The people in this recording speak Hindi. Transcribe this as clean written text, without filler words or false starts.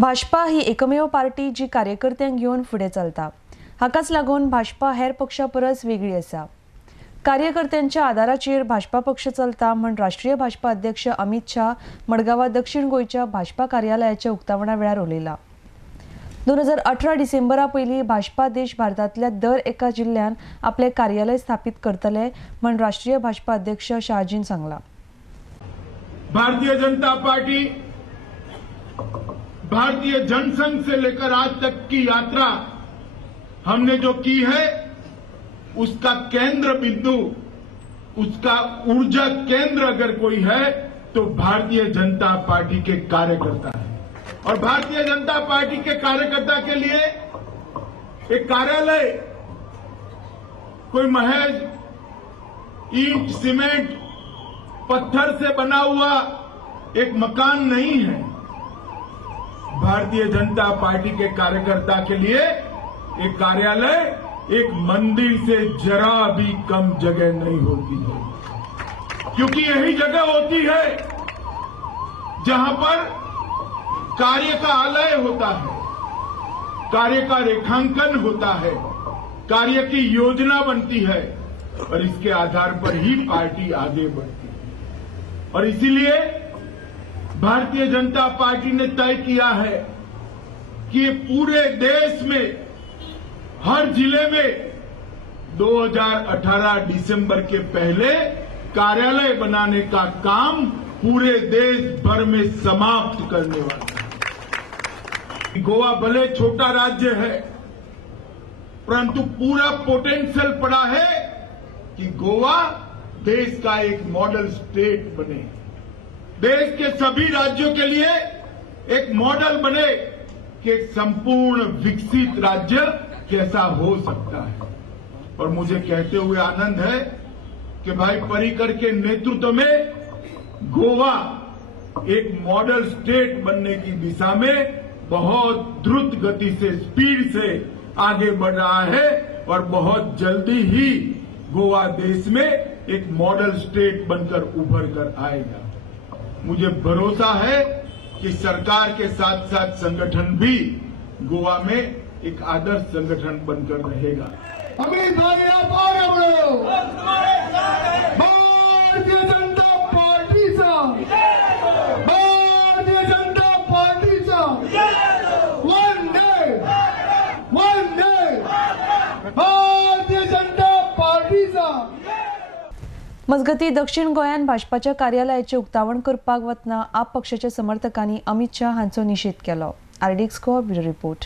भाजपा ही एकमेव पार्टी जी कार्यकर्त्यांक घेवन फुडें चलता। हाकाच लागून भाजपा हेर पक्षा परस वेगळी आसा। कार्यकर्त्यांच्या आदाराचेर भाजपा पक्ष चलता म्हण राष्ट्रीय भाजपा अध्यक्ष अमित शाह मडगांवां दक्षिण गोंयच्या भाजपा कार्यालयाच्या उक्तावणा वेळार उलयला। 2018 डिसेंबरा पयलीं भाजपा देश भारतांतल्या दर एका जिल्ह्यान आपले कार्यालय स्थापीत करतले म्हण राष्ट्रीय भाजपा अध्यक्ष शाहजीन सांगला। भारतीय जनता पार्टी भारतीय जनसंघ से लेकर आज तक की यात्रा हमने जो की है, उसका केंद्र बिंदु, उसका ऊर्जा केंद्र अगर कोई है तो भारतीय जनता पार्टी के कार्यकर्ता है। और भारतीय जनता पार्टी के कार्यकर्ता के लिए एक कार्यालय कोई महज ईंट, सीमेंट, पत्थर से बना हुआ एक मकान नहीं है। भारतीय जनता पार्टी के कार्यकर्ता के लिए एक कार्यालय एक मंदिर से जरा भी कम जगह नहीं होती है, क्योंकि यही जगह होती है जहां पर कार्य का आलय होता है, कार्य का रेखांकन होता है, कार्य की योजना बनती है और इसके आधार पर ही पार्टी आगे बढ़ती है। और इसीलिए भारतीय जनता पार्टी ने तय किया है कि पूरे देश में हर जिले में 2018 दिसंबर के पहले कार्यालय बनाने का काम पूरे देश भर में समाप्त करने वाला है। गोवा भले छोटा राज्य है, परंतु पूरा पोटेंशियल पड़ा है कि गोवा देश का एक मॉडल स्टेट बने, देश के सभी राज्यों के लिए एक मॉडल बने कि एक संपूर्ण विकसित राज्य कैसा हो सकता है। और मुझे कहते हुए आनंद है कि भाई पर्रिकर के नेतृत्व में गोवा एक मॉडल स्टेट बनने की दिशा में बहुत द्रुत गति से, स्पीड से आगे बढ़ रहा है और बहुत जल्दी ही गोवा देश में एक मॉडल स्टेट बनकर उभर कर आएगा। मुझे भरोसा है कि सरकार के साथ साथ संगठन भी गोवा में एक आदर्श संगठन बनकर रहेगा। अमित भाई आप आगे बढ़ो। भारतीय जनता पार्टीचा, भारतीय जनता पार्टीचा वंदे भारतीय जनता पार्टीचा। मजगती दक्षिण गोंयान भाजपाच्या कार्यालयाचे उक्तावण करपाक वतना आप पक्षाच्या समर्थकांनी अमित शाह हांचो निषेध केलो। आरडीएक्स को ब्युरो रिपोर्ट।